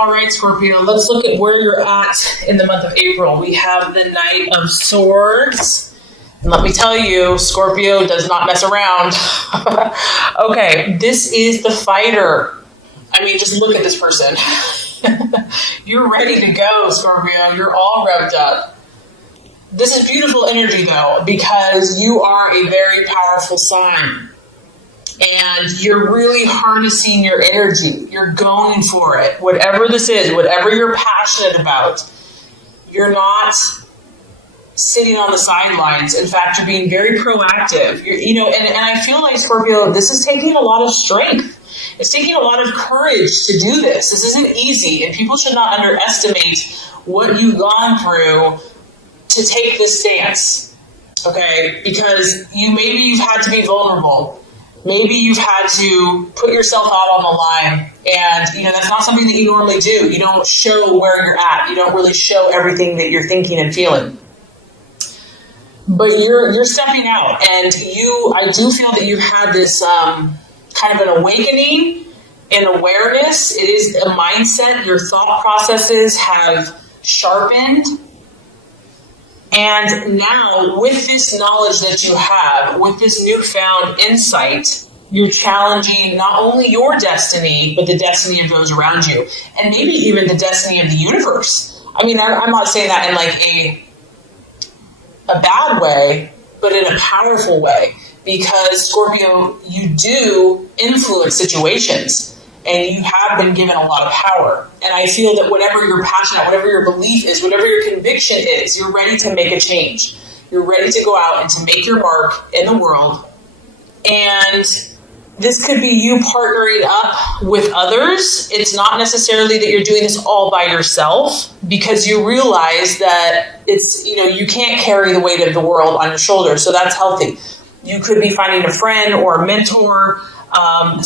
All right, Scorpio, let's look at where you're at in the month of April. We have the Knight of Swords. And let me tell you, Scorpio does not mess around. Okay, this is the fighter. I mean, just look at this person. You're ready to go, Scorpio. You're all revved up. This is beautiful energy, though, because you are a very powerful sign. And you're really harnessing your energy. You're going for it. Whatever this is, whatever you're passionate about, you're not sitting on the sidelines. In fact, you're being very proactive. And I feel like, Scorpio, this is taking a lot of strength. It's taking a lot of courage to do this. This isn't easy, and people should not underestimate what you've gone through to take this stance, okay? Because maybe you've had to be vulnerable. Maybe you've had to put yourself out on the line, and that's not something that you normally do. You don't show where you're at. You don't really show everything that you're thinking and feeling. But you're stepping out, and I do feel that you've had this kind of an awakening and awareness. It is a mindset. Your thought processes have sharpened. And now, with this knowledge that you have, with this newfound insight, you're challenging not only your destiny, but the destiny of those around you. And maybe even the destiny of the universe. I mean, I'm not saying that in like a bad way, but in a powerful way. Because, Scorpio, you do influence situations. And you have been given a lot of power. And I feel that whatever your passion, whatever your belief is, whatever your conviction is, you're ready to make a change. You're ready to go out and to make your mark in the world. And this could be you partnering up with others. It's not necessarily that you're doing this all by yourself, because you realize that you can't carry the weight of the world on your shoulders. So that's healthy. You could be finding a friend or a mentor. And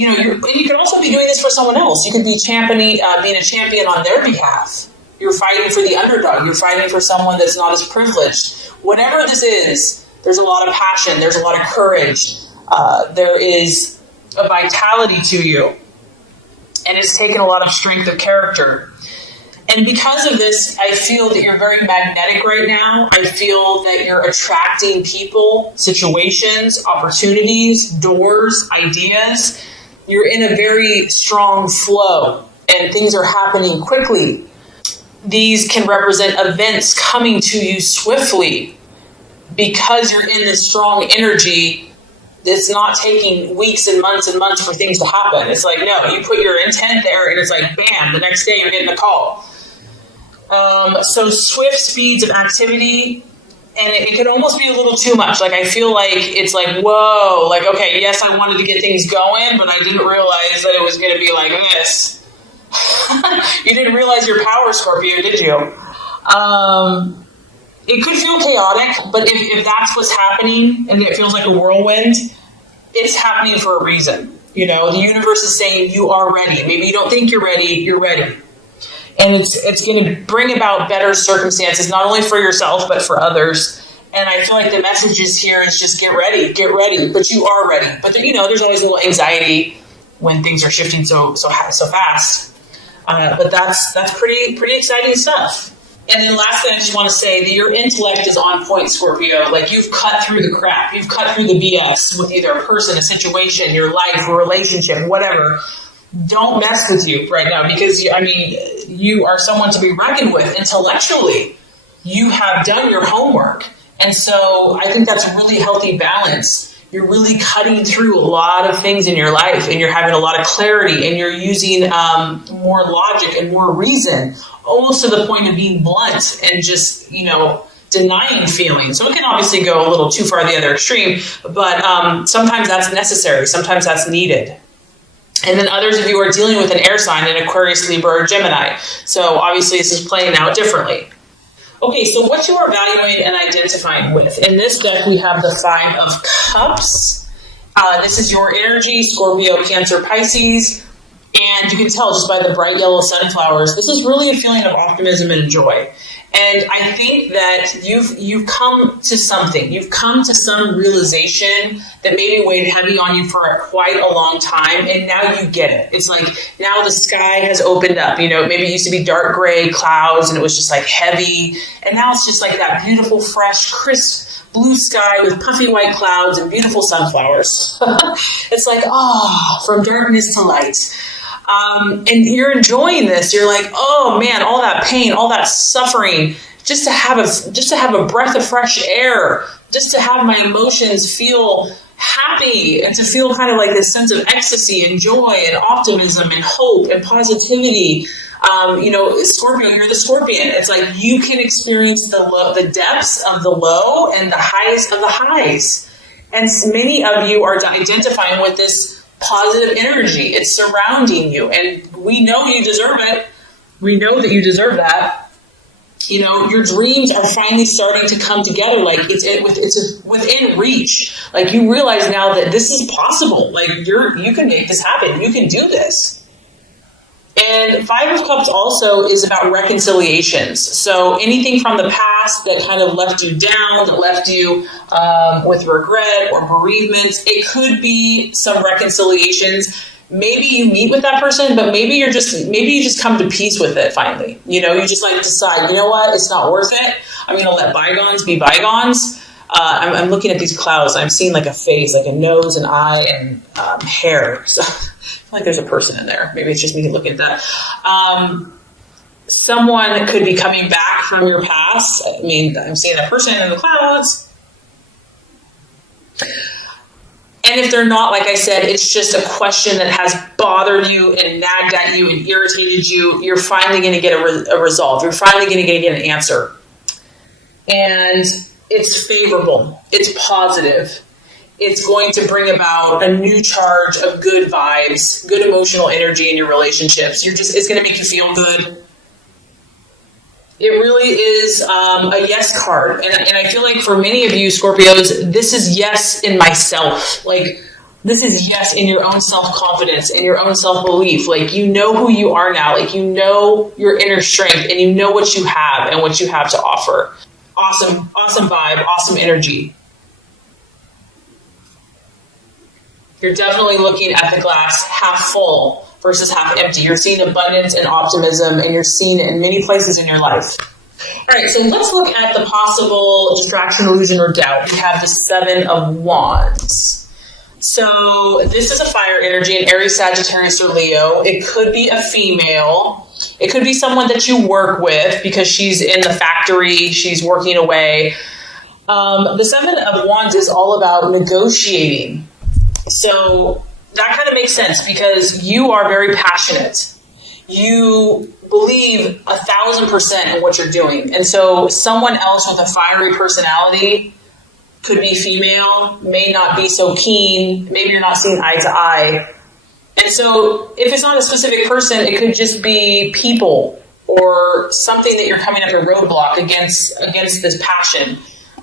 you could also be doing this for someone else. You could be being a champion on their behalf. You're fighting for the underdog. You're fighting for someone that's not as privileged. Whatever this is, there's a lot of passion. There's a lot of courage. There is a vitality to you. And it's taken a lot of strength of character. And because of this, I feel that you're very magnetic right now. I feel that you're attracting people, situations, opportunities, doors, ideas. You're in a very strong flow, and things are happening quickly. These can represent events coming to you swiftly. Because you're in this strong energy, it's not taking weeks and months for things to happen. It's like, no, you put your intent there, and it's like, bam, the next day you're getting a call. So swift speeds of activity, and it could almost be a little too much. Like, I feel like it's like, whoa, like, okay, yes, I wanted to get things going, but I didn't realize that it was going to be like this. You didn't realize your power, Scorpio, did you? It could feel chaotic, but if that's what's happening and it feels like a whirlwind, it's happening for a reason. The universe is saying you are ready. Maybe you don't think you're ready, you're ready. And it's going to bring about better circumstances, not only for yourself, but for others. And I feel like the message is here is just get ready. But you are ready. But there's always a little anxiety when things are shifting so fast. But that's pretty exciting stuff. And then lastly, I just want to say that your intellect is on point, Scorpio. Like, you've cut through the crap. You've cut through the BS with either a person, a situation, your life, a relationship, whatever. Don't mess with you right now, because, you are someone to be reckoned with intellectually. You have done your homework. And so I think that's a really healthy balance. You're really cutting through a lot of things in your life, and you're having a lot of clarity, and you're using more logic and more reason, almost to the point of being blunt and just, denying feelings. So it can obviously go a little too far the other extreme, but sometimes that's necessary. Sometimes that's needed. And then others of you are dealing with an air sign, an Aquarius, Libra, or Gemini. So obviously this is playing out differently. Okay, so what you are valuing and identifying with. In this deck, we have the Five of Cups. This is your energy, Scorpio, Cancer, Pisces. And you can tell just by the bright yellow sunflowers, this is really a feeling of optimism and joy. And I think that you've come to something. You've come to some realization that maybe weighed heavy on you for quite a long time, and now you get it. It's like now the sky has opened up. Maybe it used to be dark gray clouds, and it was just like heavy, and now it's just like that beautiful, fresh, crisp blue sky with puffy white clouds and beautiful sunflowers. It's like, from darkness to light. And you're enjoying this. You're like, oh man, all that pain, all that suffering, just to have a breath of fresh air, just to have my emotions feel happy and to feel kind of like this sense of ecstasy and joy and optimism and hope and positivity. Scorpio, you're the scorpion. It's like you can experience the depths of the low and the highs of the highs. And many of you are identifying with this positive energy. It's surrounding you, and we know you deserve it. We know that you deserve that. Your dreams are finally starting to come together. Like it's within reach. Like you realize now that this is possible. Like you can make this happen. You can do this. And Five of Cups also is about reconciliations. So anything from the past that kind of left you down, that left you with regret or bereavement, it could be some reconciliations. Maybe you meet with that person, but maybe you just come to peace with it finally. You just like decide, you know what, it's not worth it. I'm going to let bygones be bygones. I'm looking at these clouds. I'm seeing like a face, like a nose, an eye, and hair. So like there's a person in there. Maybe it's just me looking at that. Someone could be coming back from your past. I mean, I'm seeing that person in the clouds. And if they're not, like I said, it's just a question that has bothered you and nagged at you and irritated you. You're finally going to get a resolve. You're finally going to get an answer. And it's favorable. It's positive. It's going to bring about a new charge of good vibes, good emotional energy in your relationships. It's going to make you feel good. It really is a yes card. And I feel like for many of you Scorpios, this is yes in myself. Like this is yes in your own self-confidence and your own self-belief. Like you know who you are now. Like you know your inner strength and you know what you have and what you have to offer. Awesome vibe, awesome energy. You're definitely looking at the glass half full versus half empty. You're seeing abundance and optimism, and you're seeing it in many places in your life. All right, so let's look at the possible distraction, illusion, or doubt. We have the Seven of Wands. So this is a fire energy, an Aries, Sagittarius, or Leo. It could be a female. It could be someone that you work with because she's in the factory, she's working away. The Seven of Wands is all about negotiating. So that kind of makes sense because you are very passionate. You believe 1,000% in what you're doing. And so someone else with a fiery personality, could be female, may not be so keen. Maybe you're not seeing eye to eye. And so if it's not a specific person, it could just be people or something that you're coming up a roadblock against this passion,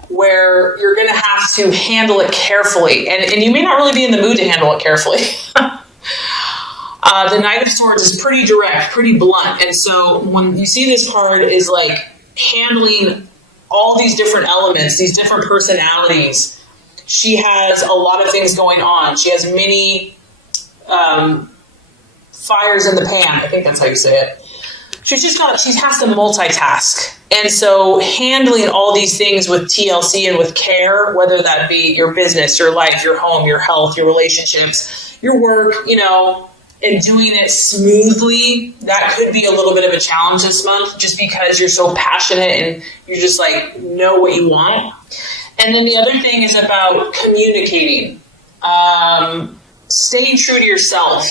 where you're going to have to handle it carefully. And you may not really be in the mood to handle it carefully. The Knight of Swords is pretty direct, pretty blunt. And so when you see this card is like handling all these different elements, these different personalities. She has a lot of things going on. She has many fires in the pan. I think that's how you say it. She has to multitask. And so handling all these things with TLC and with care, whether that be your business, your life, your home, your health, your relationships, your work, and doing it smoothly, that could be a little bit of a challenge this month just because you're so passionate and you just know what you want. And then the other thing is about communicating, staying true to yourself.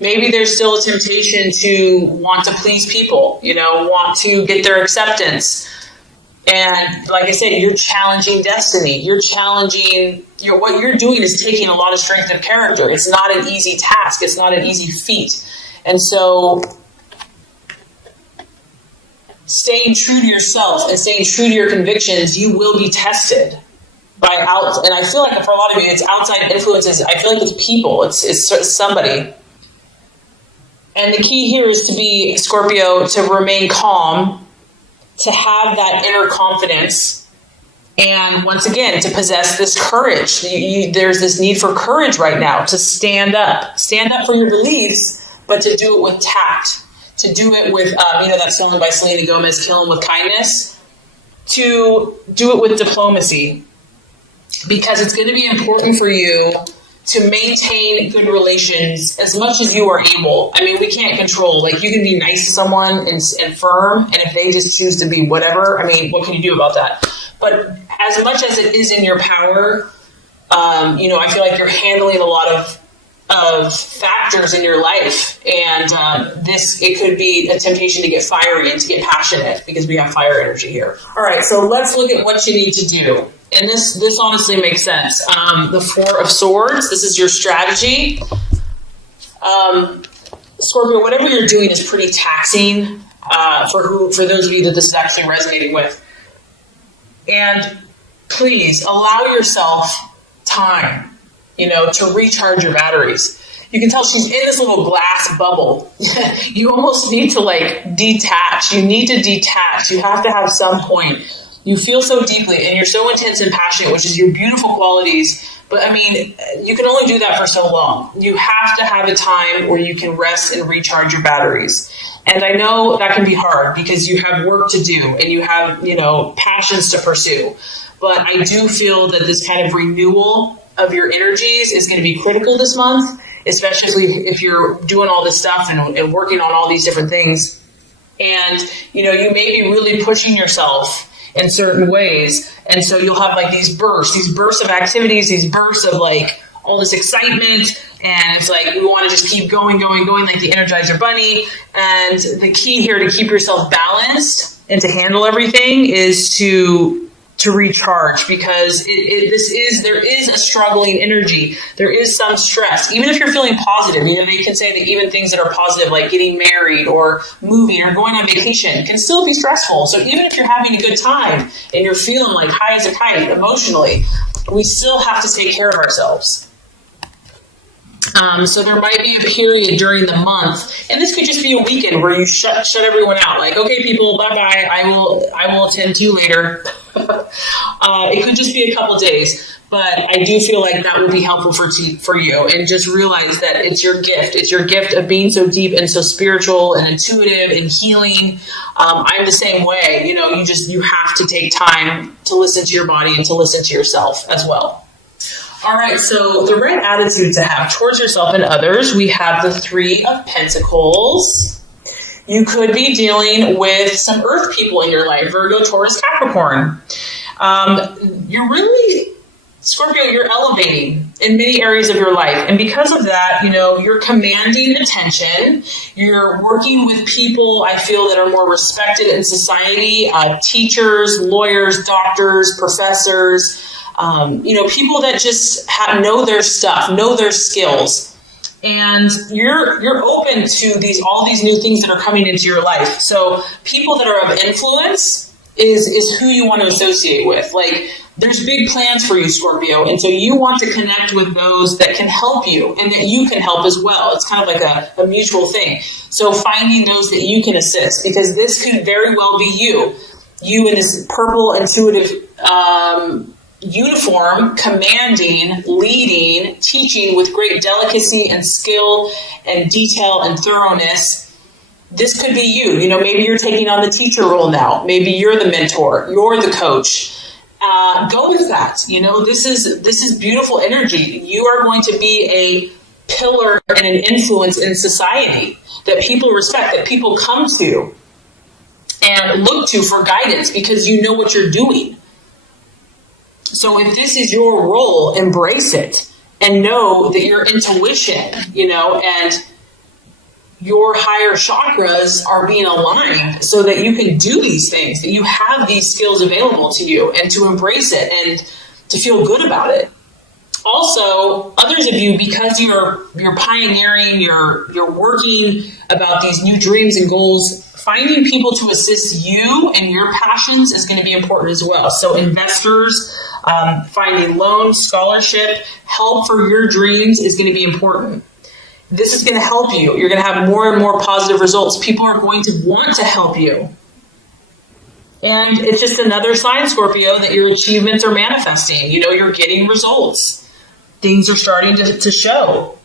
Maybe there's still a temptation to want to please people, want to get their acceptance. And like I said, you're challenging destiny. You're challenging, what you're doing is taking a lot of strength of character. It's not an easy task. It's not an easy feat. And so staying true to yourself and staying true to your convictions, you will be tested by and I feel like for a lot of you, it's outside influences. I feel like it's people. It's somebody. And the key here is to be, Scorpio, to remain calm, to have that inner confidence, and once again, to possess this courage. There's this need for courage right now to stand up for your beliefs, but to do it with tact, to do it with, that song by Selena Gomez, Kill 'Em With Kindness, to do it with diplomacy, because it's going to be important for you to maintain good relations as much as you are able. I mean, we can't control, like, you can be nice to someone and firm, and if they just choose to be whatever, I mean, what can you do about that? But as much as it is in your power, I feel like you're handling a lot of factors in your life, and it could be a temptation to get fiery and to get passionate, because we have fire energy here. All right, so let's look at what you need to do. And this honestly makes sense. The Four of Swords, this is your strategy. Scorpio, whatever you're doing is pretty taxing for those of you that this is actually resonating with. And please allow yourself time, to recharge your batteries. You can tell she's in this little glass bubble. You almost need to detach. You need to detach. You have to have some point. You feel so deeply and you're so intense and passionate, which is your beautiful qualities. But I mean, you can only do that for so long. You have to have a time where you can rest and recharge your batteries. And I know that can be hard because you have work to do and you have, passions to pursue. But I do feel that this kind of renewal of your energies is going to be critical this month, especially if you're doing all this stuff and working on all these different things. And, you may be really pushing yourself in certain ways. And so you'll have these bursts of activities, these bursts of all this excitement. And it's you want to just keep going, like the Energizer Bunny. And the key here to keep yourself balanced and to handle everything is to recharge, because there is a struggling energy. There is some stress. Even if you're feeling positive, they can say that even things that are positive, like getting married or moving or going on vacation, can still be stressful. So even if you're having a good time and you're feeling high as a kite emotionally, we still have to take care of ourselves. So there might be a period during the month, and this could just be a weekend where you shut everyone out. Okay, people, bye-bye. I will attend to you later. It could just be a couple days, but I do feel like that would be helpful for you. And just realize that it's your gift. It's your gift of being so deep and so spiritual and intuitive and healing. I'm the same way. You have to take time to listen to your body and to listen to yourself as well. All right, so the right attitude to have towards yourself and others, we have the Three of Pentacles. You could be dealing with some earth people in your life, Virgo, Taurus, Capricorn. You're really, Scorpio, you're elevating in many areas of your life. And because of that, you're commanding attention. You're working with people, I feel, that are more respected in society, teachers, lawyers, doctors, professors, people that just know their stuff, know their skills. And you're open to all these new things that are coming into your life. So people that are of influence is who you want to associate with. There's big plans for you, Scorpio. And so you want to connect with those that can help you and that you can help as well. It's kind of like a mutual thing. So finding those that you can assist, because this could very well be you in this purple intuitive, uniform, commanding, leading, teaching with great delicacy and skill and detail and thoroughness. This could be you. Maybe you're taking on the teacher role now. Maybe you're the mentor. You're the coach. Go with that. This is beautiful energy. You are going to be a pillar and an influence in society that people respect, that people come to and look to for guidance because you know what you're doing. So if this is your role, embrace it and know that your intuition, and your higher chakras are being aligned so that you can do these things, that you have these skills available to you, and to embrace it and to feel good about it. Also, others of you, because you're pioneering, you're working about these new dreams and goals, finding people to assist you and your passions is going to be important as well. So investors, finding loans, scholarship, help for your dreams is going to be important. This is going to help you. You're going to have more and more positive results. People are going to want to help you. And it's just another sign, Scorpio, that your achievements are manifesting. You're getting results. Things are starting to show.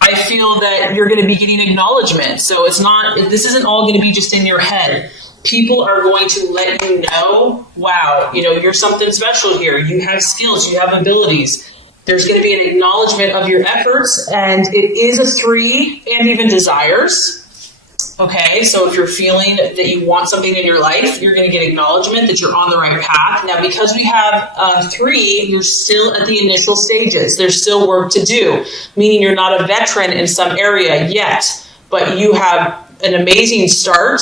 I feel that you're going to be getting acknowledgement. So this isn't all going to be just in your head. People are going to let you know, wow, you're something special here. You have skills, you have abilities. There's going to be an acknowledgement of your efforts, and it is a 3 and even desires. Okay, so if you're feeling that you want something in your life, you're going to get acknowledgement that you're on the right path. Now, because we have 3, you're still at the initial stages. There's still work to do, meaning you're not a veteran in some area yet, but you have an amazing start,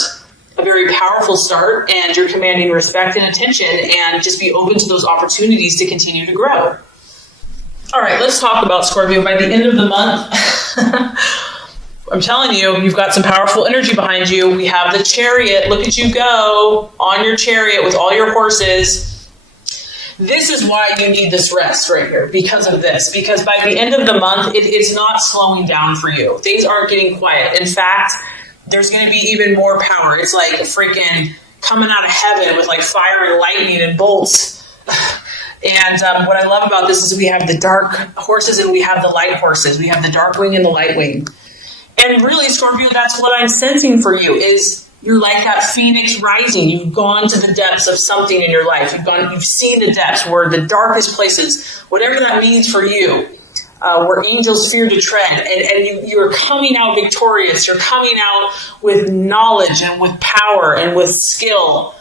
a very powerful start, and you're commanding respect and attention, and just be open to those opportunities to continue to grow. All right, let's talk about Scorpio. By the end of the month, I'm telling you, you've got some powerful energy behind you. We have the Chariot. Look at you go on your chariot with all your horses. This is why you need this rest right here, because of this. Because by the end of the month, it's not slowing down for you. Things aren't getting quiet. In fact, there's going to be even more power. It's like freaking coming out of heaven with like fire and lightning and bolts. And what I love about this is we have the dark horses and we have the light horses. We have the dark wing and the light wing. And really, Scorpio, that's what I'm sensing for you is you're like that phoenix rising. You've gone to the depths of something in your life. You've seen the depths where the darkest places, whatever that means for you, where angels fear to tread. And you're coming out victorious. You're coming out with knowledge and with power and with skill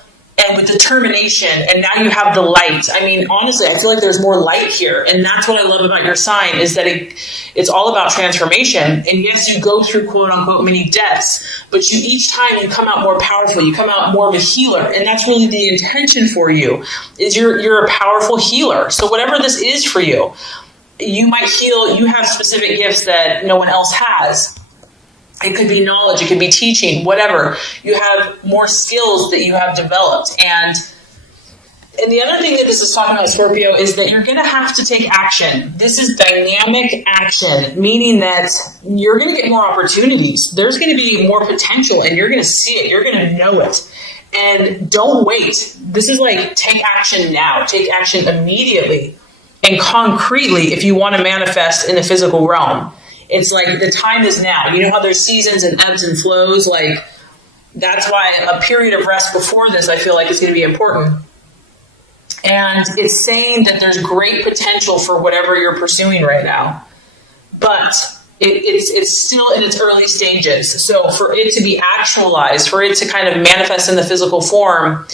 and with determination, and now you have the light. I mean, honestly, I feel like there's more light here, and that's what I love about your sign, is that it's all about transformation. And yes, you go through quote-unquote many deaths, but each time you come out more powerful, you come out more of a healer, and that's really the intention for you, is you're a powerful healer. So whatever this is for you, you might heal, you have specific gifts that no one else has. It could be knowledge, it could be teaching, whatever. You have more skills that you have developed. And the other thing that this is talking about, Scorpio, is that you're going to have to take action. This is dynamic action, meaning that you're going to get more opportunities. There's going to be more potential, and you're going to see it. You're going to know it. And don't wait. This is like take action now. Take action immediately and concretely if you want to manifest in the physical realm. It's like the time is now. You know how there's seasons and ebbs and flows? Like, that's why a period of rest before this, I feel like, is going to be important. And it's saying that there's great potential for whatever you're pursuing right now. But it's still in its early stages. So for it to be actualized, for it to kind of manifest in the physical form,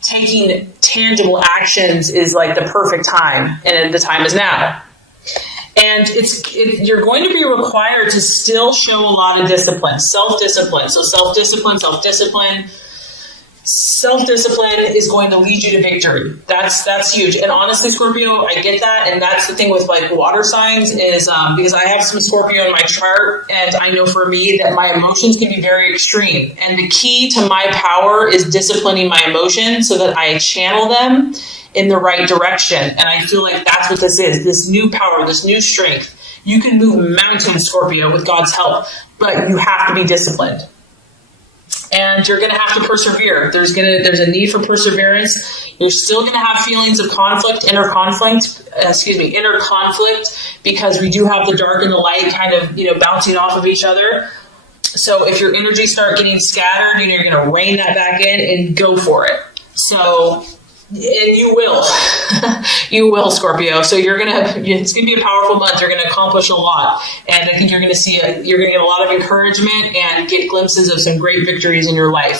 taking tangible actions is like the perfect time. And the time is now. And you're going to be required to still show a lot of discipline, self-discipline. So self-discipline is going to lead you to victory. That's huge. And honestly, Scorpio, I get that. And that's the thing with like water signs is because I have some Scorpio in my chart, and I know for me that my emotions can be very extreme. And the key to my power is disciplining my emotions so that I channel them in the right direction. And I feel like that's what this is, this new power, this new strength. You can move mountains, Scorpio, with God's help, but you have to be disciplined. And you're going to have to persevere. There's a need for perseverance. You're still going to have feelings of inner conflict, because we do have the dark and the light kind of, bouncing off of each other. So if your energy start getting scattered, you're going to rein that back in and go for it. So, and you will, you will, Scorpio. So it's going to be a powerful month. You're going to accomplish a lot. And I think you're going to get a lot of encouragement and get glimpses of some great victories in your life.